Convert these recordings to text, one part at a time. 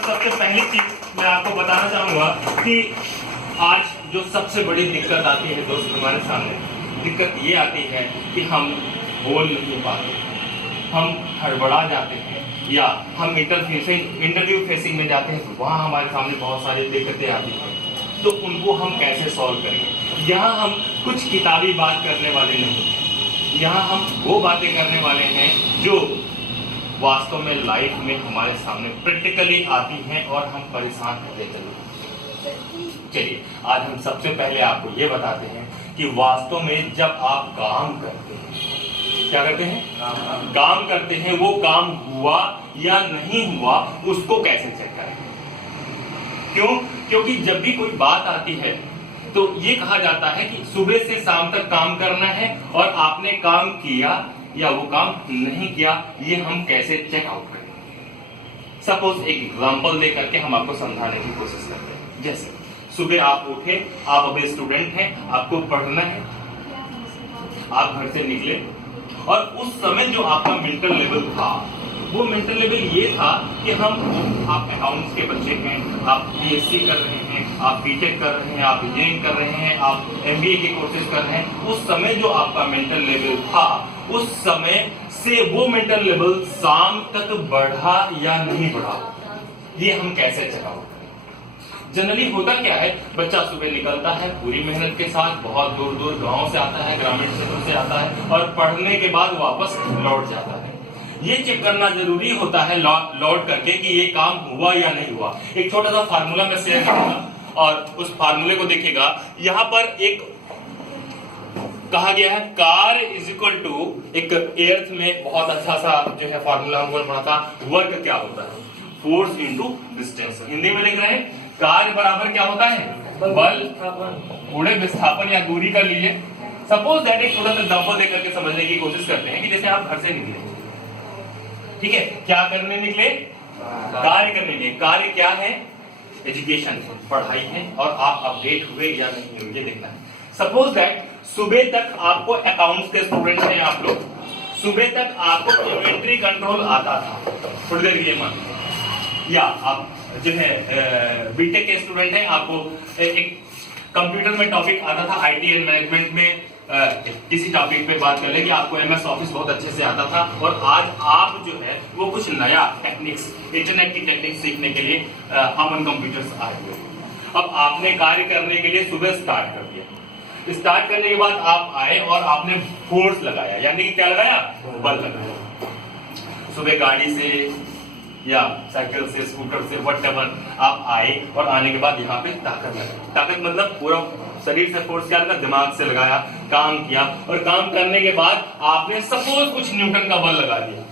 सबसे पहली चीज मैं आपको बताना चाहूंगा कि आज जो सबसे बड़ी दिक्कत आती है दोस्त हमारे सामने, दिक्कत ये आती है कि हम बोल नहीं पाते, हम हड़बड़ा जाते हैं, या हम इंटरव्यू फेसिंग में जाते हैं तो वहाँ हमारे सामने बहुत सारी दिक्कतें आती हैं। तो उनको हम कैसे सॉल्व करेंगे? यहाँ हम कुछ किताबी बात करने वाले नहीं हैं, यहाँ हम वो बातें करने वाले हैं जो वास्तव में लाइफ में हमारे सामने प्रैक्टिकली आती हैं और हम परेशान होते हैं। चलिए आज हम सबसे पहले आपको ये बताते हैं कि वास्तव में जब आप काम करते हैं, क्या करते हैं? काम करते हैं, वो काम हुआ या नहीं हुआ उसको कैसे चेक करें? क्यों? क्योंकि जब भी कोई बात आती है तो ये कहा जाता है कि सुबह से शाम तक काम करना है और आपने काम किया या वो काम नहीं किया, ये हम कैसे चेक आउट करें? सपोज एक एग्जांपल लेकर के हम आपको समझाने की कोशिश करते हैं। जैसे सुबह आप उठे, आप अभी स्टूडेंट हैं, आपको पढ़ना है, आप घर से निकले और उस समय जो आपका मेंटल लेवल था वो मेंटल लेवल ये था कि आप अकाउंट्स के बच्चे हैं, आप बीएससी कर रहे हैं, आप बीटेक कर रहे हैं, आप इंजीनियरिंग कर रहे हैं, आप एमबीए के कोर्सेज कर रहे हैं। उस समय जो आपका मेंटल लेवल था, उस समय से वो मेंटल लेवल शाम तक बढ़ा या नहीं बढ़ा, ये हम कैसे चेक आउट करें? जनरली होता क्या है, बच्चा सुबह निकलता है पूरी मेहनत के साथ, बहुत दूर दूर गांव से आता है, ग्रामीण क्षेत्रों से आता है और पढ़ने के बाद वापस लौट जाता है। ये चेक करना जरूरी होता है लौट करके कि ये काम हुआ या नहीं हुआ। एक छोटा सा फार्मूला मैं शेयर करूंगा और उस फार्मूले को देखिएगा। यहाँ पर एक कहा गया है कार इज इक्वल टू, एक एर्थ में बहुत अच्छा सा जो है फार्मूला हमको पढ़ा था, वर्क क्या होता है? Force into distance. हिंदी में लिख रहे हैं कार्य बराबर क्या होता है? बल गुणे विस्थापन या दूरी कर लीजिए। सपोज दैट एक छोटा सा एग्जांपल देकर के समझने की कोशिश करते हैं कि जैसे आप घर से निकले, ठीक है, क्या करने निकले? कार्य करने निकले। कार्य क्या है? एजुकेशन, पढ़ाई है और आप अपडेट हुए या नहीं हुए ये देखना है। सपोज दैट सुबह तक आपको अकाउंट्स के स्टूडेंट हैं आप लोग, सुबह तक आपको इन्वेंट्री कंट्रोल आता था, थोड़ी देर ये मान, या आप जो है बीटेक के स्टूडेंट हैं, आपको एक कंप्यूटर में टॉपिक आता था, आईटी एंड मैनेजमेंट में किसी टॉपिक पे बात कर ले कि आपको एमएस ऑफिस बहुत अच्छे से आता था और आज आप जो है वो कुछ नया टेक्निक्स, इंटरनेट की टेक्निक सीखने के लिए अमन कंप्यूटर्स आए हुए। अब आपने कार्य करने के लिए सुबह स्टार्ट कर दिया। स्टार्ट करने के बाद आप आए और आपने फोर्स लगाया, यानी कि क्या लगाया? बल लगाया। सुबह गाड़ी से या साइकिल से, स्कूटर से, व्हाटएवर आप आए और आने के बाद यहाँ पे ताकत लगाई। ताकत मतलब पूरा शरीर से फोर्स क्या लगा? दिमाग से लगाया, काम किया और काम करने के बाद आपने सपोज कुछ न्यूटन का बल लगा दिया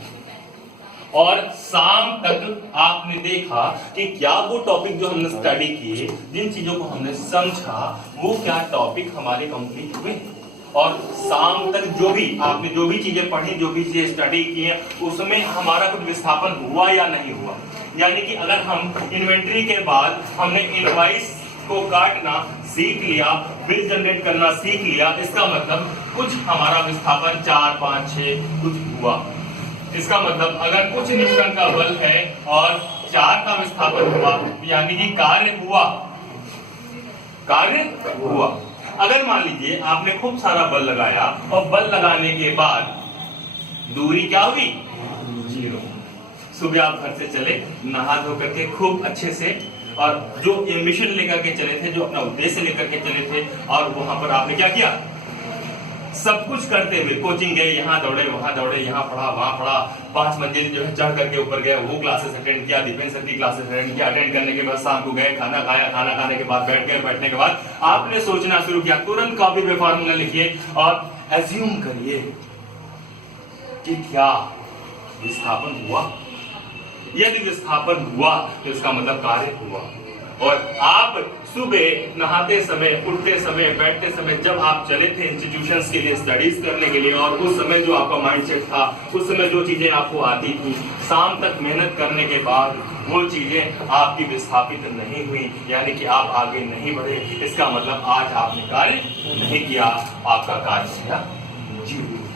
और शाम तक आपने देखा कि क्या वो टॉपिक जो हमने स्टडी किए, जिन चीजों को हमने समझा, वो क्या टॉपिक हमारे कंप्लीट हुए और शाम तक जो भी आपने जो भी चीजें पढ़ी, जो भी चीजें स्टडी की, उसमें हमारा कुछ विस्थापन हुआ या नहीं हुआ। यानी कि अगर हम इन्वेंट्री के बाद हमने इनवॉइस को काटना सीख लिया, बिल जनरेट करना सीख लिया, इसका मतलब कुछ हमारा विस्थापन 4, 5, 6 कुछ हुआ। इसका मतलब अगर कुछ न्यूटन का बल है और 4 का विस्थापन हुआ, यानी कि कार्य हुआ, कार्य हुआ। अगर मान लीजिए आपने खूब सारा बल लगाया और बल लगाने के बाद दूरी क्या हुई? 0। सुबह आप घर से चले, नहा धो करके खूब अच्छे से, और जो मिशन लेकर के चले थे, जो अपना उद्देश्य लेकर के चले थे, और वहां पर आपने क्या किया? सब कुछ करते हुए कोचिंग गए, यहाँ दौड़े, वहां दौड़े, यहाँ पढ़ा, वहां पढ़ा, 5 मंजिल जो है चढ़ करके ऊपर गए, वो क्लासेस अटेंड किया, डिफेंस की क्लासेस अटेंड किया। अटेंड करने के बाद शाम को गए, खाना खाया, खाना खाने के बाद बैठ गए। बैठने के बाद आपने सोचना शुरू किया, तुरंत कॉपी पे फार्मूला लिखिए और एज्यूम करिए कि क्या विस्थापन हुआ। यदि विस्थापन हुआ तो इसका मतलब कार्य हुआ। और आप सुबह नहाते समय, उठते समय, बैठते समय जब आप चले थे इंस्टीट्यूशंस के लिए स्टडीज करने के लिए, और उस समय जो आपका माइंडसेट था, उस समय जो चीजें आपको आती थी, शाम तक मेहनत करने के बाद वो चीजें आपकी विस्थापित नहीं हुई, यानी कि आप आगे नहीं बढ़े। इसका मतलब आज आपने कार्य नहीं किया, आपका कार्य किया जीरो।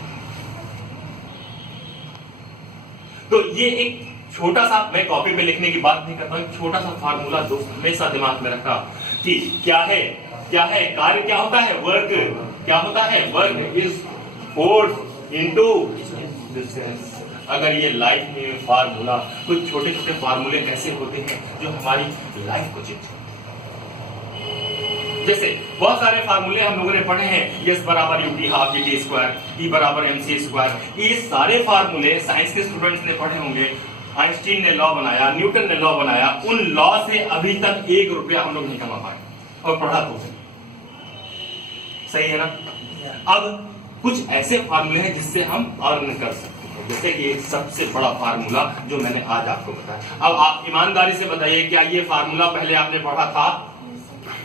तो ये एक छोटा सा, मैं कॉपी पे लिखने की बात नहीं करता हूँ, छोटा सा फार्मूला दोस्त हमेशा दिमाग में रखना कि क्या है कार्य क्या होता है, वर्क क्या होता है, work is force into distance. अगर ये लाइफ में फार्मूला, कुछ छोटे छोटे फार्मूले ऐसे होते हैं जो हमारी लाइफ को चेंज करते हैं। जैसे बहुत सारे फार्मूले हम लोगों ने पढ़े हैं, यस बराबर यूटी हाफ टी स्क्वायर, ई बराबर एमसी स्क्वायर, ये सारे फार्मूले साइंस के स्टूडेंट्स ने पढ़े होंगे। आइंस्टीन ने लॉ बनाया, न्यूटन ने लॉ बनाया, उन लॉ से अभी तक 1 रुपया हम लोग नहीं कमा पाए, और पढ़ा तो है, सही है ना। अब कुछ ऐसे फार्मूले हैं जिससे हम अर्न कर सकते हैं, जैसे कि सबसे बड़ा फार्मूला जो मैंने आज आपको बताया। अब आप ईमानदारी से बताइए, क्या ये फार्मूला पहले आपने पढ़ा था?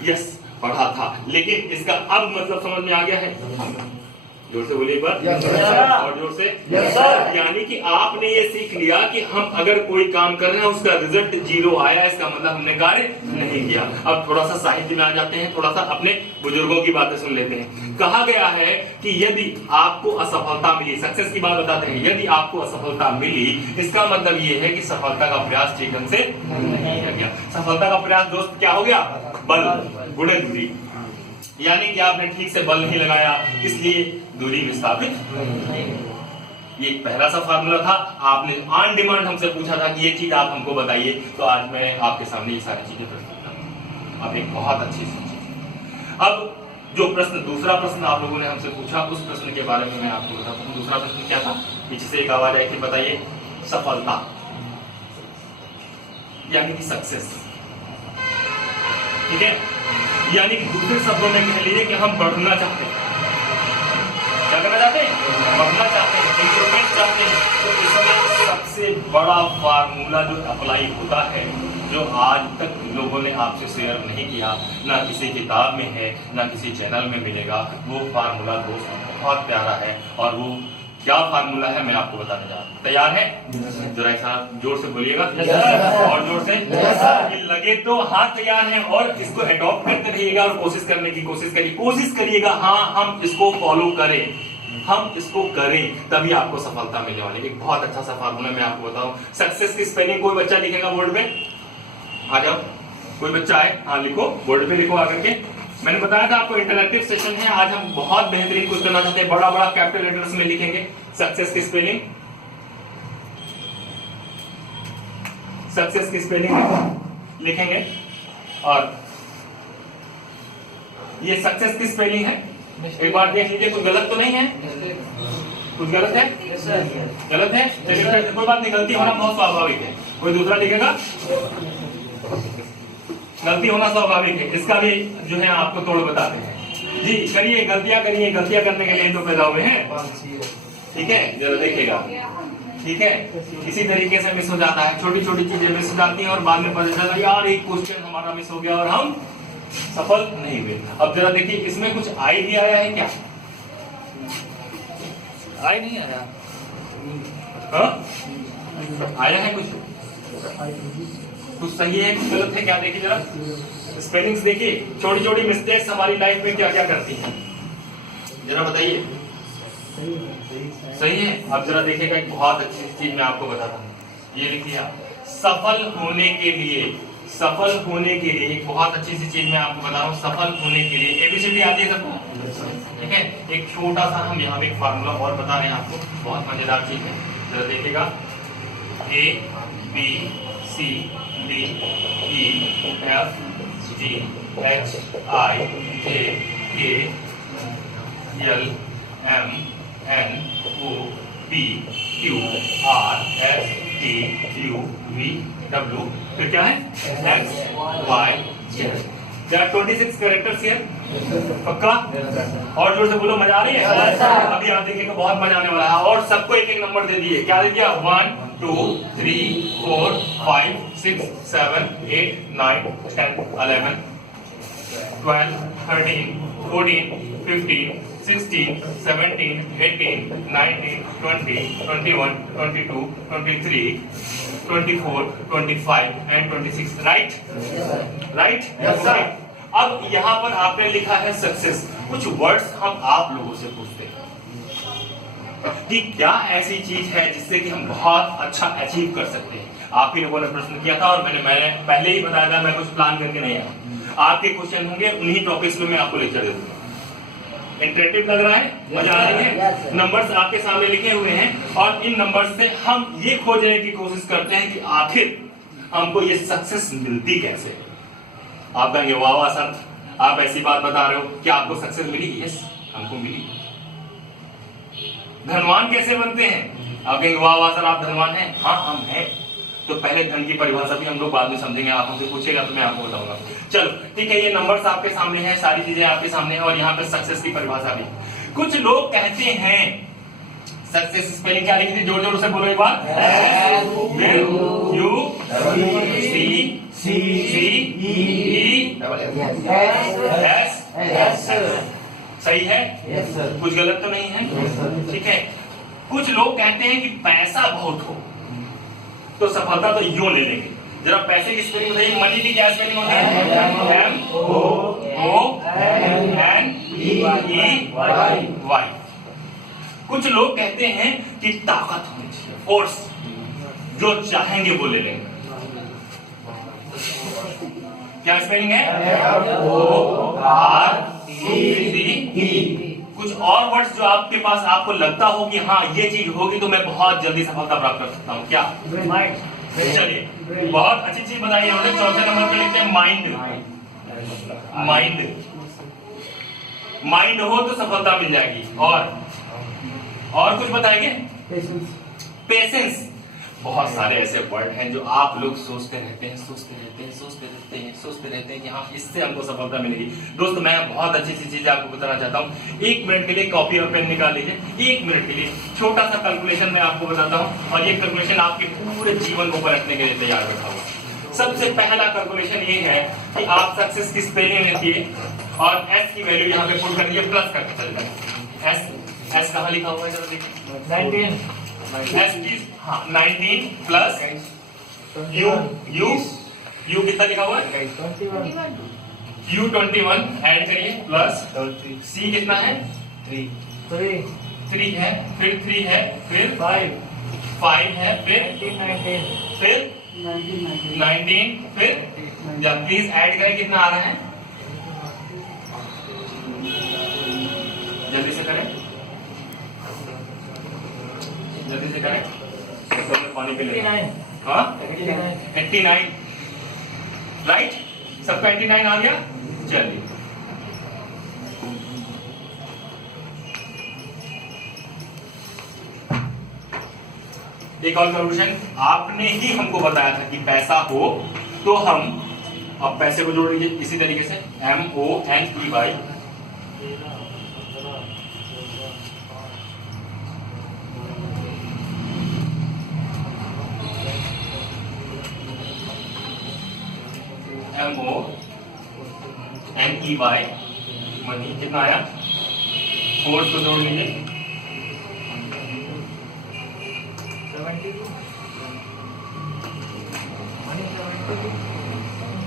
यस, पढ़ा था, लेकिन इसका अब मतलब समझ में आ गया है? जोर से बोलिए एक बार, और जोर से। यानी कि आपने ये सीख लिया कि हम अगर कोई काम कर रहे हैं उसका रिजल्ट 0 आया, इसका मतलब हमने कार्य नहीं किया। अब थोड़ा सा साहित्य में आ जाते हैं, थोड़ा सा अपने बुजुर्गों की बातें सुन लेते हैं। कहा गया है कि यदि आपको असफलता मिली, सक्सेस की बात बताते हैं, यदि आपको असफलता मिली, इसका मतलब ये है कि सफलता का प्रयास ठीक ढंग से नहीं किया गया। सफलता का प्रयास दोस्त क्या हो गया? बल गुणे दूरी, यानी कि आपने ठीक से बल नहीं लगाया, इसलिए दूरी विस्थापित। ये पहला सा फार्मूला था। आपने ऑन डिमांड हमसे पूछा था कि ये चीज आप हमको बताइए, तो आज मैं आपके सामने ये सारी चीजें प्रस्तुत करूंगा। अब एक बहुत अच्छी चीज, अब जो प्रश्न, दूसरा प्रश्न आप लोगों ने हमसे पूछा, उस प्रश्न के बारे में मैं आपको बताता हूँ। दूसरा प्रश्न क्या था? पीछे से एक आवाज आई थी, बताइए। सफलता यानी कि सक्सेस, ठीक है। यानी कि दूसरे शब्दों में कह लीजिए कि हम बढ़ना चाहते हैं। क्या करना चाहते हैं? बढ़ना चाहते हैं, इंप्रूवमेंट चाहते हैं। तो इसमें सबसे बड़ा फार्मूला जो अप्लाई होता है, जो आज तक लोगों ने आपसे शेयर नहीं किया, ना किसी किताब में है, ना किसी चैनल में मिलेगा, वो फार्मूला दोस्त बहुत प्यारा है। और वो क्या फार्मूला है मैं आपको बताने जा रहा हूँ। तैयार है? जरा ऐसा जोर से बोलिएगा, और जोर से। लगे तो हाँ तैयार है, और इसको अडॉप्ट करते रहिएगा और कोशिश करने की कोशिश करिएगा। हाँ, हम इसको फॉलो करें, हम इसको करें, तभी आपको सफलता मिलने वाली। एक बहुत अच्छा सा फार्मूला मैं आपको बताऊं। सक्सेस की स्पेलिंग कोई बच्चा लिखेगा बोर्ड पे? आ जाओ, कोई बच्चा आए, हाँ लिखो, बोर्ड पे लिखो आकर के। मैंने बताया था आपको इंटरैक्टिव सेशन है, आज हम बहुत बेहतरीन कुछ करना चाहते हैं। बड़ा बड़ा कैपिटल लेटर्स में लिखेंगे सक्सेस की स्पेलिंग। सक्सेस की स्पेलिंग लिखेंगे, और ये सक्सेस की स्पेलिंग है। एक बार देख लीजिए, कुछ गलत तो नहीं है? कुछ गलत है? गलत है? चलिए कोई बात नहीं, गलती होना बहुत स्वाभाविक है। कोई दूसरा लिखेगा? गलती होना स्वाभाविक है, इसका भी जो है आपको तोड़ बताते हैं। जी करिए, गलतियां करिए, गलतियां करने के लिए तो पैदा हुए हैं, ठीक है। जरा देखिएगा, ठीक है। इसी तरीके से मिस हो जाता है, छोटी छोटी चीजें मिस हो जाती हैं, और बाद में पता चला यार एक क्वेश्चन हमारा मिस हो गया और हम सफल नहीं हुए। अब जरा देखिए, इसमें कुछ आई भी आया है क्या? आई नहीं आया? आया है कुछ? कुछ सही है, कुछ गलत है, क्या देखिए जरा स्पेलिंग्स देखिए। छोटी छोटी मिस्टेक्स हमारी लाइफ में क्या क्या करती हैं, जरा बताइए। सही है। अब जरा देखिएगा, एक बहुत अच्छी चीज मैं आपको बताता हूँ। ये लिखिए आप, सफल होने के लिए, सफल होने के लिए एक बहुत अच्छी सी चीज मैं आपको बता रहा हूँ। सफल होने के लिए ABCD आती है सबको, ठीक है। एक छोटा सा हम यहाँ पे एक फार्मूला और बता रहे हैं आपको, बहुत मजेदार चीज है। जरा देखिएगा, ABCDEFGHIJKLMNOPQRSTUVW, फिर क्या है? XYZ। There are 26 characters here, पक्का? और जोर से बोलो, मजा आ रही है? अभी आप देखिएगा, बहुत मजा आने वाला है। और सबको एक एक नंबर दे दिए। क्या दे दिया? 1 2 3 4 5 6 7 8 9 10 11 12 13 14 15 16 17 18 19 20 21 22 23 24 25 and 26, राइट? अब यहाँ पर आपने लिखा है सक्सेस। कुछ वर्ड्स हम आप लोगों से पूछते हैं कि क्या ऐसी चीज है जिससे कि हम बहुत अच्छा अचीव कर सकते हैं। आप ही लोगों ने प्रश्न किया था और मैंने पहले ही बताया था, मैं कुछ प्लान करके नहीं आया। आपके क्वेश्चन होंगे उन्हीं टॉपिक्स में मैं आपको लेक्चर दे दूंगा। इंटरेक्टिव लग रहा है, मजा आ रही है। नंबर्स आपके सामने लिखे हुए हैं और इन नंबर्स से हम ये खोजने की कोशिश करते हैं कि आखिर हमको ये सक्सेस मिलती कैसे। आप कहेंगे वाह वाह सर, आप ऐसी बात बता रहे हो, क्या आपको सक्सेस मिली? यस, हमको मिली। धनवान कैसे बनते हैं? आप कहेंगे वाह वाह सर, आप धनवान हैं? हाँ, हम हैं। तो पहले धन की परिभाषा भी हम लोग बाद में समझेंगे, आप हमसे पूछेगा तो मैं आपको बताऊंगा। चलो ठीक है, ये नंबर्स आपके सामने हैं, सारी चीजें आपके सामने हैं और यहाँ पे सक्सेस की परिभाषा भी। कुछ लोग कहते हैं, सक्सेस स्पेलिंग क्या लिखी थी? जोर जोर से बोलो एक बार। सही है? कुछ गलत तो नहीं है? ठीक है। कुछ लोग कहते हैं कि पैसा बहुत हो तो सफलता तो यूं ले लेंगे। जरा पैसे की स्पेलिंग बताइए। मनी की क्या स्पेलिंग होती है? MONEY। कुछ लोग कहते हैं कि ताकत होनी चाहिए, फोर्स, जो चाहेंगे वो ले लेंगे। क्या स्पेलिंग है? MORCE। कुछ और वर्ड्स जो आपके पास आपको लगता हो कि हाँ ये चीज होगी तो मैं बहुत जल्दी सफलता प्राप्त कर सकता हूँ। क्या? चलिए, बहुत अच्छी चीज बताइए। चौथे नंबर पे लिखते हैं माइंड। माइंड हो तो सफलता मिल जाएगी। और कुछ बताएंगे? पेशेंस। बहुत सारे ऐसे वर्ड हैं जो आप लोग सोचते रहते हैं कि हाँ इससे हमको सफलता मिलेगी। दोस्तों मैं बहुत अच्छी सी चीज आपको बताना चाहता हूँ। 1 मिनट के लिए कॉपी और पेन निकाल लीजिए। 1 मिनट के लिए छोटा सा कैलकुलेशन मैं आपको बताता हूँ और ये कैलकुलेशन आपके पूरे जीवन को पलटने के लिए तैयार बैठा हुआ। सबसे पहला कैलकुलेशन ये है कि आप सक्सेस की स्पेलिंग लिखिए और एस की वैल्यू यहाँ पे पुट कर दीजिए, प्लस करके चल जाए। एस कहाँ लिखा हुआ है जरा देखिए? 19 प्लस यू कितना लिखा हुआ है? 21 ऐड करिए प्लस सी कितना है? 3 है, फिर 3 है, फिर 5 है, फिर 19, फिर जब प्लीज ऐड करें कितना आ रहा है? जल्दी से करें, जल्दी से करें। पानी पे ले। हाँ 89 राइट, सबका 89 आ गया। चलिए एक और सॉल्यूशन। आपने ही हमको बताया था कि पैसा हो तो हम, अब पैसे को जोड़ लीजिए इसी तरीके से, MONEY। MONEY मनी कितना आया? 4 को जोड़ लीजिए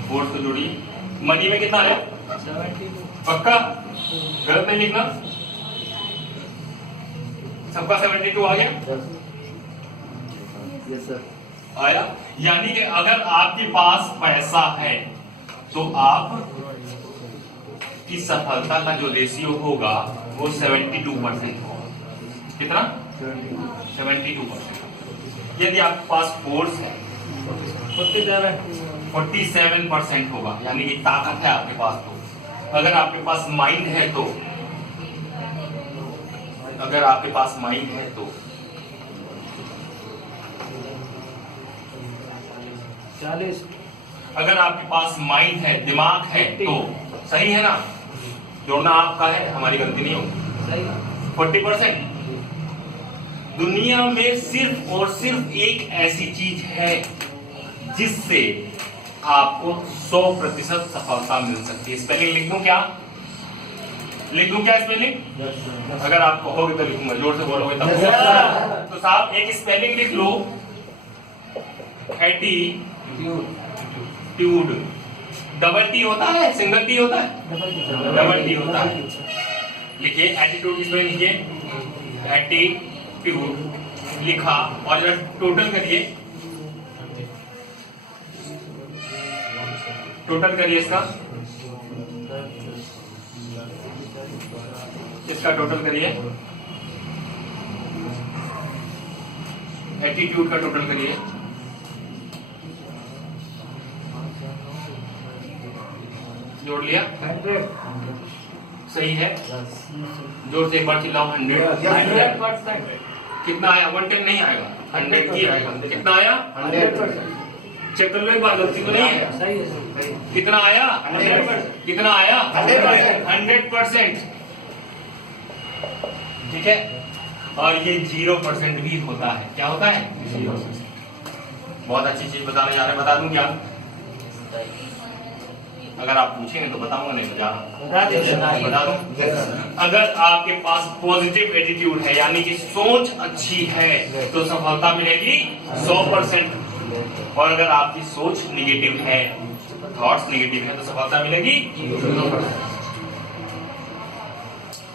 4 को जोड़िए। मनी में कितना आया? 72। पक्का गलत नहीं लिखना, सबका 72 आ गया। यस सर आया। यानी कि अगर आपके पास पैसा है तो आप की सफलता का जो रेशियो होगा वो 72% होगा। कितना? 72%। यदि आपके पास फोर्स है 47% होगा, यानी कि ताकत है आपके पास। तो अगर आपके पास माइंड है तो, अगर आपके पास माइंड है तो 40, अगर आपके पास माइंड है, दिमाग है तो, सही है ना? जोड़ना आपका है, हमारी गलती नहीं होगी। 40%। दुनिया में सिर्फ और सिर्फ एक ऐसी चीज है जिससे आपको 100% सफलता मिल सकती है। स्पेलिंग लिख दूं क्या? लिख दूं क्या स्पेलिंग? अगर आप कहोगे तो लिखूंगा, जोर से बोलोगे तब। तो साहब एक स्पेलिंग लिख लो, एटीट्यूड। डबल टी होता है, सिंगल टी होता है? डबल टी होता है। लिखिए एटीट्यूड की स्पेलिंग लिखिए, एटीट्यूड लिखा और जब टोटल करिए टोटल करिए इसका टोटल करिए, एटीट्यूड का टोटल करिए, जोड़ लिया 100 सही है। जोर से एक बार चिल्लाओ 100 कितना आया? 110 नहीं आएगा, 100 ही आएगा। कितना आया? 100%। चेक कर लो एक बार, गलती तो नहीं है। सही है सही। कितना आया? 100%। कितना आया? 100%। 100%। ठीक है। और ये 0% भी होता है। क्या होता है? 0%। बहुत अच्छी चीज बताने जा रहे हैं, बता दूं क्या? अगर आप पूछेंगे तो बताऊंगा, नहीं तो जाना बता दूं। अगर आपके पास पॉजिटिव एटीट्यूड है, यानी कि सोच अच्छी है, तो सफलता मिलेगी 100%। और अगर आपकी सोच निगेटिव है, थॉट्स निगेटिव है, तो सफलता मिलेगी 0%।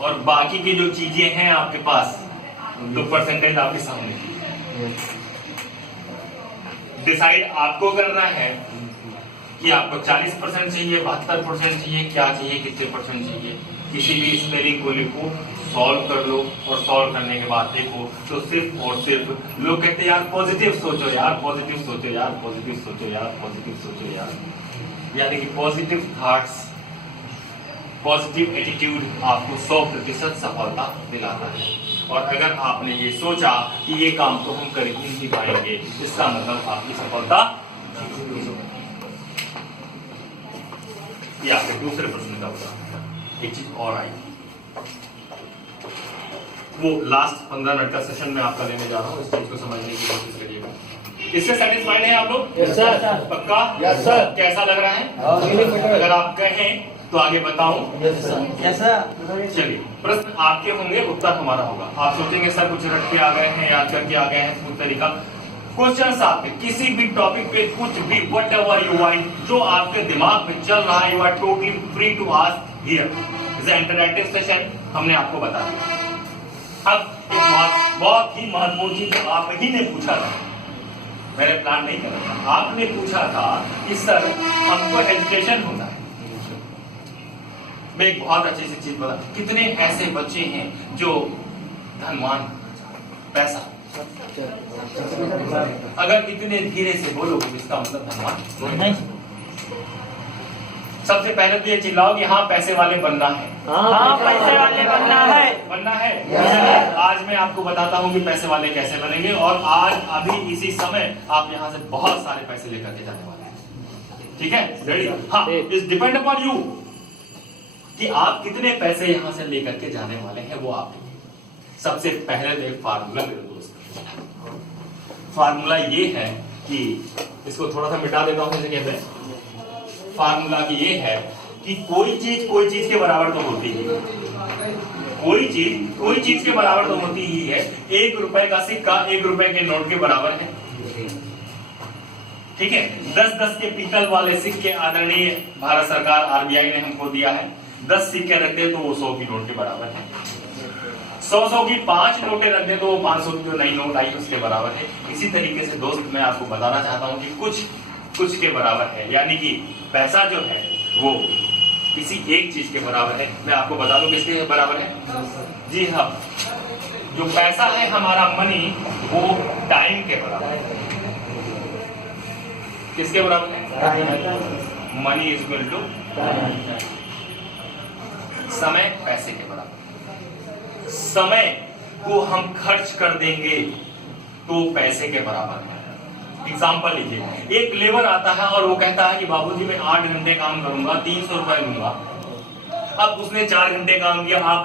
और बाकी की जो चीजें हैं आपके पास, तो परसेंटेज आपके सामने। डिसाइड आपको करना है कि आपको 40% चाहिए, 72% चाहिए, क्या चाहिए, कितने परसेंट चाहिए। किसी भी स्पेलिंग को लिखो, सॉल्व कर लो, और सॉल्व करने के बाद देखो तो सिर्फ और सिर्फ लोग कहते हैं यार पॉजिटिव सोचो, यार पॉजिटिव सोचो, यार पॉजिटिव सोचो, यार पॉजिटिव सोचो यार। यानी कि पॉजिटिव थॉट्स, पॉजिटिव एटीट्यूड आपको 100% सफलता दिलाता है। और अगर आपने ये सोचा कि ये काम तो हम कर ही नहीं पाएंगे, इसका मतलब आपकी सफलता। ये आपके दूसरे प्रश्न का उत्तर। एक चीज और आई, वो लास्ट 15 मिनट का सेशन में आपका लेने जा रहा हूँ, इस चीज को समझने की कोशिश करिएगा। इससे सेटिस्फाइड है आप लोग? Yes sir. पक्का? Yes sir. कैसा लग रहा है? अगर आप कहें तो आगे बताऊं? Yes sir. चलिए, प्रश्न आपके होंगे, उत्तर हमारा होगा। आप सोचेंगे सर कुछ रट के आ गए हैं, याद करके आ गए हैं, पूछ तरीका। क्वेश्चन आपके किसी भी टॉपिक पे कुछ भी, वट एवर यू वांट, जो आपके दिमाग में चल रहा है, you are totally free to ask here. Is interactive session, हमने आपको बता दिया। अब एक बहुत ही महत्वपूर्ण चीज आप ही ने पूछा था, मैंने प्लान नहीं करा था, आपने पूछा था कि सर हमको हेजिटेशन होता है। मैं एक बहुत अच्छी सी चीज बता, कितने ऐसे बच्चे हैं जो धनवान, पैसा, अगर इतने धीरे से बोलो इसका मतलब धनवान नहीं। सबसे पहले तो ये चिल्लाओ कि हाँ पैसे वाले बनना है। हाँ पैसे वाले बनना है। बनना है। आज मैं आपको बताता हूँ कि पैसे वाले कैसे बनेंगे, और आज अभी इसी समय आप यहाँ से बहुत सारे पैसे लेकर के जाने वाले हैं। ठीक है, रेडी? हाँ, इट्स डिपेंड अपॉन यू कि आप कितने पैसे यहां से लेकर के जाने वाले हैं, वो आप। सबसे पहले तो एक फार्मूला मेरे दोस्त, फार्मूला ये है कि इसको थोड़ा सा मिटा देता हूं, जैसे कहते हैं। फार्मूला की ये है कि कोई चीज के बराबर तो होती ही, कोई चीज के बराबर तो होती ही है। 1 रुपए का सिक्का 1 रुपए के नोट के बराबर है। ठीक है, 10-10 के पीतल वाले सिक्के आदरणीय भारत सरकार आरबीआई ने हमको दिया है। 10 सिक्के रख दे तो वो 100 की नोट के बराबर है। 100 की 5 नोटें रख दे तो वो 500 की जो नई नोट आई उसके बराबर है। इसी तरीके से दोस्त मैं आपको बताना चाहता हूं कि कुछ के बराबर है, यानी कि पैसा जो है वो किसी एक चीज के बराबर है। मैं आपको बता दूं किसके बराबर है? जी हाँ, जो पैसा है हमारा मनी, वो टाइम के बराबर है। किसके बराबर है? मनी इज इक्वल टू समय पैसे के बराबर। समय को हम खर्च कर देंगे तो पैसे के बराबर है। एग्जाम्पल लीजिए, एक लेबर आता है और वो कहता है कि बाबूजी मैं 8 घंटे काम करूंगा, 300 रुपए लूंगा। अब उसने 4 घंटे काम किया, आप